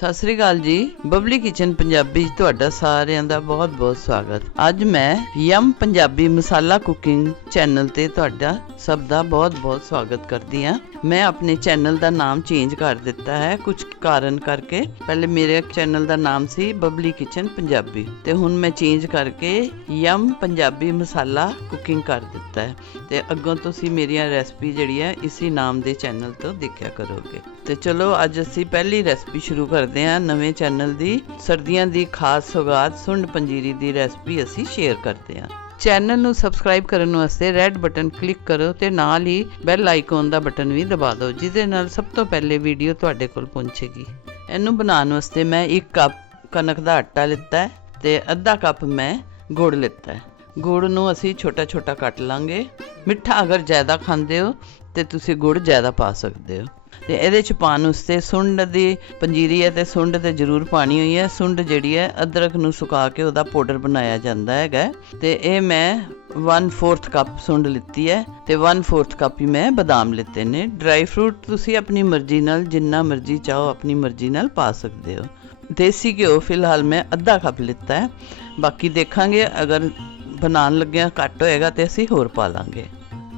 ਸਤਿ ਸ੍ਰੀ ਅਕਾਲ ਜੀ। ਬਬਲੀ ਕਿਚਨ ਪੰਜਾਬੀ 'ਚ ਤੁਹਾਡਾ ਸਾਰਿਆਂ ਦਾ ਬਹੁਤ-ਬਹੁਤ ਸਵਾਗਤ। ਅੱਜ ਮੈਂ ਯਮ ਪੰਜਾਬੀ ਮਸਾਲਾ ਕੁਕਿੰਗ ਚੈਨਲ ਤੇ ਤੁਹਾਡਾ ਸਭ ਦਾ ਬਹੁਤ-ਬਹੁਤ ਸਵਾਗਤ ਕਰਦੀ ਹਾਂ। ਮੈਂ ਆਪਣੇ ਚੈਨਲ ਦਾ ਨਾਮ ਚੇਂਜ ਕਰ ਦਿੱਤਾ ਹੈ ਕੁਝ ਕਾਰਨ ਕਰਕੇ। ਪਹਿਲੇ ਮੇਰੇ ਚੈਨਲ ਦਾ ਨਾਮ ਸੀ ਬਬਲੀ ਕਿਚਨ ਪੰਜਾਬੀ ਤੇ ਹੁਣ ਮੈਂ ਚੇਂਜ ਕਰਕੇ ਯਮ ਪੰਜਾਬੀ ਮਸਾਲਾ ਕੁਕਿੰਗ ਕਰ ਦਿੱਤਾ ਹੈ। ਤੇ ਅੱਗੋਂ ਤੁਸੀਂ ਮੇਰੀਆਂ ਰੈਸਪੀ ਜਿਹੜੀ ਹੈ ਇਸੇ ਨਾਮ ਦੇ ਚੈਨਲ ਤੋਂ ਦੇਖਿਆ ਕਰੋਗੇ। ਤੇ ਚਲੋ ਅੱਜ ਅਸੀਂ ਪਹਿਲੀ ਰੈਸਪੀ ਸ਼ੁਰੂ ਕਰਦੇ ਹਾਂ। ਨਵੇਂ ਚੈਨਲ ਦੀ ਸਰਦੀਆਂ ਦੀ ਖਾਸ ਸੌਗਾਤ ਸੁੰਡ ਪੰਜੀਰੀ ਦੀ ਰੈਸਪੀ ਅਸੀਂ ਸ਼ੇਅਰ ਕਰਦੇ ਹਾਂ। ਚੈਨਲ ਨੂੰ ਸਬਸਕ੍ਰਾਈਬ ਕਰਨ ਵਾਸਤੇ ਰੈੱਡ ਬਟਨ ਕਲਿੱਕ ਕਰੋ ਤੇ ਨਾਲ ਹੀ ਬੈਲ ਆਈਕਨ ਦਾ ਬਟਨ ਵੀ ਦਬਾ ਦਿਓ, ਜਿਹਦੇ ਨਾਲ ਸਭ ਤੋਂ ਪਹਿਲੇ ਵੀਡੀਓ ਤੁਹਾਡੇ ਕੋਲ ਪਹੁੰਚੇਗੀ। ਇਹਨੂੰ ਬਣਾਉਣ ਵਾਸਤੇ ਮੈਂ 1 ਕੱਪ ਕਣਕ ਦਾ ਆਟਾ ਲਿੱਤਾ ਹੈ ਤੇ ਅੱਧਾ ਕੱਪ ਮੈਂ ਗੁੜ ਲਿੱਤਾ ਹੈ। ਗੁੜ ਨੂੰ ਅਸੀਂ ਛੋਟਾ ਛੋਟਾ ਕੱਟ ਲਾਂਗੇ। ਮਿੱਠਾ ਅਗਰ ਜ਼ਿਆਦਾ ਖਾਂਦੇ ਹੋ ਤੇ ਤੁਸੀਂ ਗੁੜ ਜ਼ਿਆਦਾ ਪਾ ਸਕਦੇ ਹੋ। ਤੇ ਇਹਦੇ ਚ ਪਾਣ ਉਸਤੇ ਸੁੰਡ ਦੀ ਪੰਜੀਰੀ ਹੈ ਤੇ ਸੁੰਡ ਤੇ ਜ਼ਰੂਰ ਪਾਣੀ ਹੋਈ ਹੈ। ਸੁੰਡ ਜਿਹੜੀ ਹੈ, ਅਦਰਕ ਨੂੰ ਸੁਕਾ ਕੇ ਉਹਦਾ ਪਾਊਡਰ ਬਣਾਇਆ ਜਾਂਦਾ ਹੈਗਾ। ਤੇ ਇਹ ਮੈਂ 1/4 ਕੱਪ ਸੁੰਡ ਲਿੱਤੀ ਹੈ ਤੇ 1/4 ਕੱਪ ਹੀ ਮੈਂ ਬਦਾਮ ਲਿੱਤੇ ਨੇ। ਡਰਾਈ ਫਰੂਟ ਤੁਸੀਂ ਆਪਣੀ ਮਰਜ਼ੀ ਨਾਲ, ਜਿੰਨਾ ਮਰਜ਼ੀ ਚਾਹੋ, ਆਪਣੀ ਮਰਜ਼ੀ ਨਾਲ ਪਾ ਸਕਦੇ ਹੋ। ਦੇਸੀ ਘਿਓ ਫਿਲਹਾਲ ਮੈਂ ਅੱਧਾ ਕੱਪ ਲਿੱਤਾ ਹੈ। ਬਾਕੀ ਦੇਖਾਂਗੇ, ਅਗਰ ਬਣਾਉਣ ਲੱਗਿਆ ਘੱਟ ਹੋਏਗਾ ਤੇ ਅਸੀਂ ਹੋਰ ਪਾ ਲਾਂਗੇ।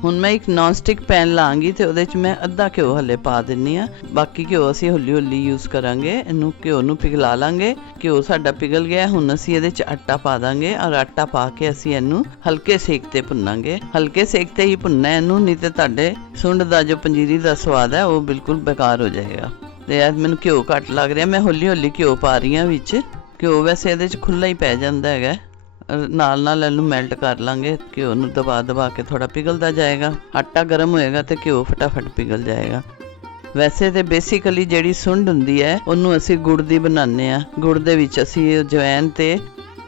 ਹੁਣ ਮੈਂ ਇੱਕ ਨਾਨ ਸਟਿਕ ਪੈਨ ਲਾਂਗੀ ਤੇ ਉਹਦੇ 'ਚ ਮੈਂ ਅੱਧਾ ਘਿਓ ਹੱਲੇ ਪਾ ਦਿੰਨੀ ਆ। ਬਾਕੀ ਘਿਓ ਅਸੀਂ ਹੌਲੀ ਹੌਲੀ ਯੂਜ਼ ਕਰਾਂਗੇ, ਇਹਨੂੰ ਘਿਓ ਨੂੰ ਪਿਘਲਾ ਲਾਂਗੇ। ਘਿਓ ਸਾਡਾ ਪਿਘਲ ਗਿਆ, ਹੁਣ ਅਸੀਂ ਇਹਦੇ 'ਚ ਆਟਾ ਪਾ ਦਾਂਗੇ ਔਰ ਆਟਾ ਪਾ ਕੇ ਅਸੀਂ ਇਹਨੂੰ ਹਲਕੇ ਸੇਕ ਤੇ ਭੁੰਨਾਂਗੇ। ਹਲਕੇ ਸੇਕ ਤੇ ਹੀ ਭੁੰਨਣਾ ਇਹਨੂੰ, ਨਹੀਂ ਤੇ ਤੁਹਾਡੇ ਸੁੰਡ ਦਾ ਜੋ ਪੰਜੀਰੀ ਦਾ ਸਵਾਦ ਹੈ, ਉਹ ਬਿਲਕੁਲ ਬੇਕਾਰ ਹੋ ਜਾਏਗਾ। ਤੇ ਯਾਰ ਮੈਨੂੰ ਘਿਓ ਘੱਟ ਲੱਗ ਰਿਹਾ, ਮੈਂ ਹੌਲੀ ਹੌਲੀ ਘਿਓ ਪਾ ਰਹੀ ਹਾਂ ਵਿੱਚ। ਘਿਓ ਵੈਸੇ ਇਹਦੇ 'ਚ ਖੁੱਲਾ ਹੀ ਪੈ ਜਾਂਦਾ ਹੈਗਾ। ਨਾਲ ਨਾਲ ਇਹਨੂੰ ਮੈਲਟ ਕਰ ਲਾਂਗੇ, ਘਿਓ ਨੂੰ ਦਬਾ ਦਬਾ ਕੇ ਥੋੜਾ ਪਿਘਲਦਾ ਜਾਏਗਾ। ਆਟਾ ਗਰਮ ਹੋਏਗਾ ਤੇ ਘਿਓ ਫਟਾਫਟ ਪਿਘਲ ਜਾਏਗਾ। ਵੈਸੇ ਤੇ ਬੇਸਿਕਲੀ ਜਿਹੜੀ ਸੁੰਡ ਹੁੰਦੀ ਹੈ, ਉਹਨੂੰ ਅਸੀਂ ਗੁੜ ਦੀ ਬਣਾਉਂਦੇ ਆ ਗੁੜ ਦੇ ਵਿੱਚ ਅਸੀਂ ਜਵੈਨ ਤੇ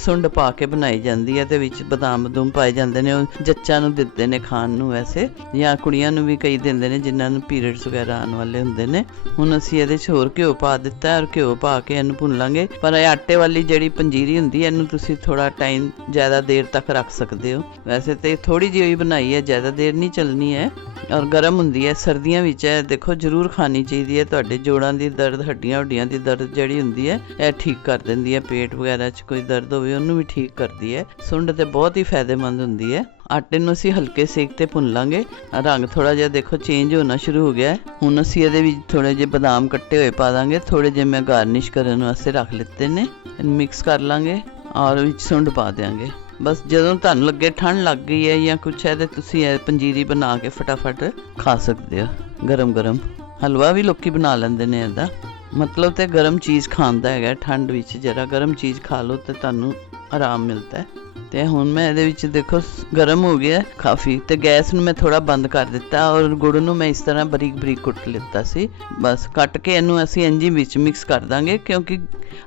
ਸੁੰਡ ਪਾ ਕੇ ਬਣਾਈ ਜਾਂਦੀ ਹੈ ਤੇ ਵਿੱਚ ਬਦਾਮ ਬਦੂਮ ਪਾਏ ਜਾਂਦੇ ਨੇ, ਉਹ ਜੱਚਾਂ ਨੂੰ ਦਿੱਤੇ ਨੇ ਖਾਣ ਨੂੰ ਵੈਸੇ, ਜਾਂ ਕੁੜੀਆਂ ਨੂੰ ਵੀ ਕਈ ਦਿੰਦੇ ਨੇ, ਜਿਨ੍ਹਾਂ ਨੂੰ ਪੀਰੀਅਡਸ ਵਗੈਰਾ ਆਉਣ ਵਾਲੇ ਹੁੰਦੇ ਨੇ। ਹੁਣ ਅਸੀਂ ਇਹਦੇ 'ਚ ਹੋਰ ਘਿਓ ਪਾ ਦਿੱਤਾ ਔਰ ਘਿਓ ਪਾ ਕੇ ਇਹਨੂੰ ਭੁੰਨ ਲਾਂਗੇ। ਪਰ ਇਹ ਆਟੇ ਵਾਲੀ ਜਿਹੜੀ ਪੰਜੀਰੀ ਹੁੰਦੀ ਹੈ, ਇਹਨੂੰ ਤੁਸੀਂ ਥੋੜਾ ਟਾਈਮ ਜ਼ਿਆਦਾ ਦੇਰ ਤੱਕ ਰੱਖ ਸਕਦੇ ਹੋ। ਵੈਸੇ ਤੇ ਥੋੜੀ ਜਿਹੀ ਹੋਈ ਬਣਾਈ ਹੈ, ਜ਼ਿਆਦਾ ਦੇਰ ਨਹੀਂ ਚੱਲਣੀ ਹੈ। ਔਰ ਗਰਮ ਹੁੰਦੀ ਹੈ, ਸਰਦੀਆਂ ਵਿੱਚ ਇਹ ਦੇਖੋ ਜ਼ਰੂਰ ਖਾਣੀ ਚਾਹੀਦੀ ਹੈ, ਤੁਹਾਡੇ ਜੋੜਾਂ ਦੀ ਦਰਦ ਹੱਡੀਆਂ ਹੁੱਡੀਆਂ ਦੀ ਦਰਦ ਜਿਹੜੀ ਹੁੰਦੀ ਹੈ, ਇਹ ਠੀਕ ਕਰ ਦਿੰਦੀ ਹੈ, ਪੇਟ ਵਗੈਰਾ 'ਚ ਕੋਈ ਦਰਦ ਹੋਵੇ ਉਹਨੂੰ ਵੀ ਠੀਕ ਕਰਦੀ ਹੈ। ਸੁੰਡ ਤੇ ਬਹੁਤ ਹੀ ਫਾਇਦੇਮੰਦ ਹੁੰਦੀ ਹੈ। ਆਟੇ ਨੂੰ ਅਸੀਂ ਹਲਕੇ ਸੇਕ ਤੇ ਭੁੰਨ ਲਾਂਗੇ। ਰੰਗ ਥੋੜਾ ਜਿਹਾ ਦੇਖੋ ਚੇਂਜ ਹੋਣਾ ਸ਼ੁਰੂ ਹੋ ਗਿਆ ਹੁਣ ਅਸੀਂ ਇਹਦੇ ਵਿੱਚ ਥੋੜੇ ਜਿਹੇ ਬਦਾਮ ਕੱਟੇ ਹੋਏ ਪਾ ਦਾਂਗੇ। ਥੋੜੇ ਜਿਹੇ ਮੈਂ ਗਾਰਨਿਸ਼ ਕਰਨ ਵਾਸਤੇ ਰੱਖ ਲਿੱਤੇ ਨੇ। ਮਿਕਸ ਕਰ ਲਾਂਗੇ ਔਰ ਵਿੱਚ ਸੁੰਡ ਪਾ ਦਿਆਂਗੇ। ਬਸ ਜਦੋਂ ਤੁਹਾਨੂੰ ਲੱਗੇ ਠੰਡ ਲੱਗ ਗਈ ਹੈ ਜਾਂ ਕੁਛ ਹੈ ਤੇ ਤੁਸੀਂ ਇਹ ਪੰਜੀਰੀ ਬਣਾ ਕੇ ਫਟਾਫਟ ਖਾ ਸਕਦੇ ਹੋ। ਗਰਮ ਗਰਮ ਹਲਵਾ ਵੀ ਲੋਕੀ ਬਣਾ ਲੈਂਦੇ ਨੇ ਇਹਦਾ। ਮਤਲਬ ਤੇ ਗਰਮ ਚੀਜ਼ ਖਾਂਦਾ ਹੈਗਾ, ਠੰਡ ਵਿੱਚ ਜਰਾ ਗਰਮ ਚੀਜ਼ ਖਾ ਲਓ ਤੇ ਤੁਹਾਨੂੰ ਆਰਾਮ ਮਿਲਦਾ ਹੈ। ਤੇ ਹੁਣ ਮੈਂ ਇਹਦੇ ਵਿੱਚ ਦੇਖੋ ਗਰਮ ਹੋ ਗਿਆ ਕਾਫੀ ਤੇ ਗੈਸ ਨੂੰ ਮੈਂ ਥੋੜਾ ਬੰਦ ਕਰ ਦਿੱਤਾ ਔਰ ਗੁੜ ਨੂੰ ਮੈਂ ਇਸ ਤਰ੍ਹਾਂ ਬਰੀਕ ਬਰੀਕ ਕੁੱਟ ਲਿੱਤਾ ਸੀ। ਬਸ ਕੱਟ ਕੇ ਇਹਨੂੰ ਅਸੀਂ ਇੰਜੀ ਵਿੱਚ ਮਿਕਸ ਕਰ ਦਾਂਗੇ ਕਿਉਂਕਿ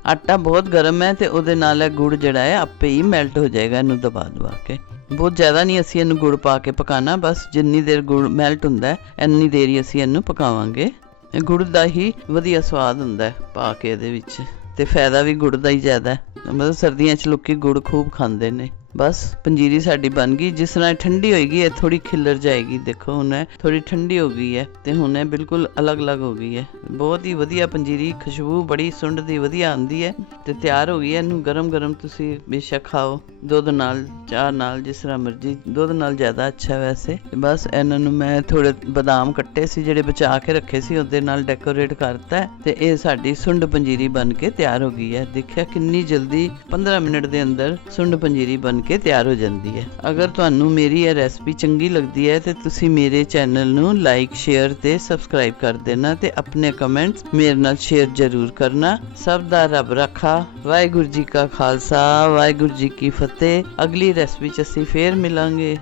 ਆਟਾ ਬਹੁਤ ਗਰਮ ਹੈ ਤੇ ਉਹਦੇ ਨਾਲ ਇਹ ਗੁੜ ਜਿਹੜਾ ਹੈ ਆਪੇ ਹੀ ਮੈਲਟ ਹੋ ਜਾਏਗਾ ਇਹਨੂੰ ਦਬਾ ਦਬਾ ਕੇ। ਬਹੁਤ ਜ਼ਿਆਦਾ ਨਹੀਂ ਅਸੀਂ ਇਹਨੂੰ ਗੁੜ ਪਾ ਕੇ ਪਕਾਣਾ ਬਸ ਜਿੰਨੀ ਦੇਰ ਗੁੜ ਮੈਲਟ ਹੁੰਦਾ ਹੈ, ਇੰਨੀ ਦੇਰ ਹੀ ਅਸੀਂ ਇਹਨੂੰ ਪਕਾਵਾਂਗੇ। ਗੁੜ ਦਾ ਹੀ ਵਧੀਆ ਸਵਾਦ ਹੁੰਦਾ ਹੈ ਪਾ ਕੇ ਇਹਦੇ ਵਿੱਚ। ਤੇ ਫਾਇਦਾ ਵੀ ਗੁੜ ਦਾ ਹੀ ਜ਼ਿਆਦਾ ਮਤਲਬ ਸਰਦੀਆਂ 'ਚ ਲੋਕੀ ਗੁੜ ਖੂਬ ਖਾਂਦੇ ਨੇ। ਬਸ ਪੰਜੀਰੀ ਸਾਡੀ ਬਣ ਗਈ। ਜਿਸ ਨਾਲ ਠੰਡੀ ਹੋਏਗੀ, ਇਹ ਥੋੜੀ ਖਿਲਰ ਜਾਏਗੀ। ਦੇਖੋ, ਹੁਣ ਇਹ ਥੋੜੀ ਠੰਡੀ ਹੋ ਗਈ ਹੈ ਤੇ ਹੁਣ ਇਹ ਬਿਲਕੁਲ ਅਲੱਗ-ਅਲੱਗ ਹੋ ਗਈ ਹੈ। ਬਹੁਤ ਹੀ ਵਧੀਆ ਪੰਜੀਰੀ, ਖੁਸ਼ਬੂ ਬੜੀ ਸੁੰਡ ਦੀ ਵਧੀਆ ਆਉਂਦੀ ਹੈ ਤੇ ਤਿਆਰ ਹੋ ਗਈ ਹੈ। ਇਹਨੂੰ ਗਰਮ-ਗਰਮ ਤੁਸੀਂ ਬੇਸ਼ੱਕ ਖਾਓ। ਦੁੱਧ ਨਾਲ, ਚਾਹ ਨਾਲ, ਜਿਸ ਤਰ੍ਹਾਂ ਮਰਜ਼ੀ। ਦੁੱਧ ਨਾਲ ਜ਼ਿਆਦਾ ਅੱਛਾ ਵੈਸੇ। ਬਸ ਇਹਨਾਂ ਨੂੰ ਮੈਂ ਥੋੜੇ ਬਦਾਮ ਕੱਟੇ ਸੀ, ਜਿਹੜੇ ਬਚਾ ਕੇ ਰੱਖੇ ਸੀ। ਉਹਦੇ ਨਾਲ ਡੈਕੋਰੇਟ ਕਰਤਾ ਤੇ ਇਹ ਸਾਡੀ ਸੁੰਡ ਪੰਜੀਰੀ ਬਣ ਕੇ ਤਿਆਰ ਹੋ ਗਈ ਹੈ। ਦੇਖਿਆ ਕਿੰਨੀ ਜਲਦੀ 15 ਮਿੰਟ ਦੇ ਅੰਦਰ ਸੁੰਡ ਪੰਜੀਰੀ ਬਣ ਕੇ ਤਿਆਰ ਹੋ ਜਾਂਦੀ ਹੈ। ਅਗਰ ਤੁਹਾਨੂੰ ਮੇਰੀ ਇਹ ਰੈਸਪੀ ਚੰਗੀ ਲੱਗਦੀ ਹੈ, ਤੇ ਤੁਸੀਂ ਮੇਰੇ ਚੈਨਲ ਨੂੰ ਲਾਈਕ ਸ਼ੇਅਰ ਤੇ ਸਬਸਕ੍ਰਾਈਬ ਕਰ ਦੇਣਾ ਤੇ ਆਪਣੇ ਕਮੈਂਟਸ ਮੇਰੇ ਨਾਲ ਸ਼ੇਅਰ ਜ਼ਰੂਰ ਕਰਨਾ। ਸਭ ਦਾ ਰੱਬ ਰੱਖਾ। ਵਾਹਿਗੁਰੂ ਜੀ ਕਾ ਖਾਲਸਾ, ਵਾਹਿਗੁਰੂ ਜੀ ਕੀ ਫਤਿਹ। ਅਗਲੀ ਰੈਸਪੀ ਚ ਅਸੀਂ ਫੇਰ ਮਿਲਾਂਗੇ।